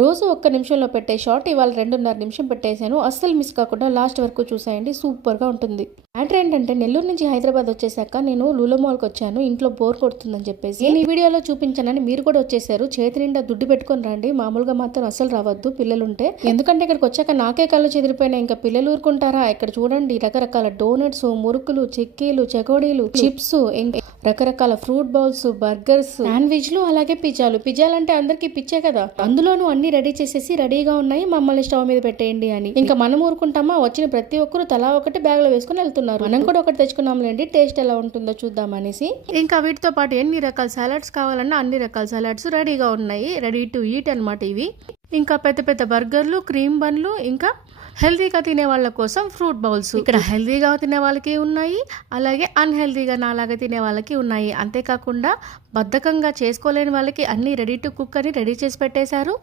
రోజు ఒక్క నిమిషంలో పెట్టే షార్ట్ ఇవాళ రెండున్నర నిమిషం పెట్టేశాను. అస్సలు మిస్ కాకుండా లాస్ట్ వరకు చూసాయండి. సూపర్గా ఉంటుంది. మ్యాటర్ ఏంటంటే నెల్లూరు నుంచి హైదరాబాద్ వచ్చేసాక నేను లూలో మాల్కి వచ్చాను. ఇంట్లో బోర్ కొడుతుందని చెప్పేసి. నేను ఈ వీడియోలో చూపించానని మీరు కూడా వచ్చేసారు చేతి నిండా దుడ్డు పెట్టుకొని రండి. మామూలుగా మాత్రం అసలు రావద్దు పిల్లలుంటే. ఎందుకంటే ఇక్కడికి వచ్చాక నాకే కళ్ళు చెదిరిపోయినా ఇంకా పిల్లలు ఊరుకుంటారా? ఇక్కడ చూడండి రకరకాల డోనట్స్ మురుకులు చిక్కీలు చెకోడీలు చిప్స్ ఇంకా రకరకాల ఫ్రూట్ బౌల్స్ బర్గర్స్ శాండ్విచ్లు అలాగే పిజ్జాలు. పిజ్జాలు అంటే అందరికి పిచ్చే కదా. అందులోనూ అన్ని రెడీ చేసేసి రెడీగా ఉన్నాయి మమ్మల్ని స్టవ్ మీద పెట్టేయండి అని. ఇంకా మనం ఊరుకుంటామా? వచ్చిన ప్రతి ఒక్కరు తలా ఒకటి బ్యాగ్లో వేసుకుని వెళ్తున్నారు. మనం కూడా ఒకటి తెచ్చుకున్నాంలేండి టేస్ట్ ఎలా ఉంటుందో చూద్దాం అనేసి. ఇంకా వీటితో పాటు ఎన్ని రకాల సాలడ్స్ కావాలన్నా అన్ని రకాల సాలడ్స్ రెడీగా ఉన్నాయి. రెడీ టు ఈట్ అన్నమాట ఇవి. ఇంకా పెద్ద పెద్ద బర్గర్లు క్రీమ్ బన్లు ఇంకా హెల్తీగా తినే వాళ్ళ కోసం ఫ్రూట్ బౌల్స్. ఇక్కడ హెల్తీగా తినే వాళ్ళకి ఉన్నాయి అలాగే అన్హెల్తీగా నాలాగా తినే వాళ్ళకి ఉన్నాయి. అంతేకాకుండా బద్ధకంగా చేసుకోలేని వాళ్ళకి అన్ని రెడీ టు కుక్ అని రెడీ చేసి పెట్టేశారు.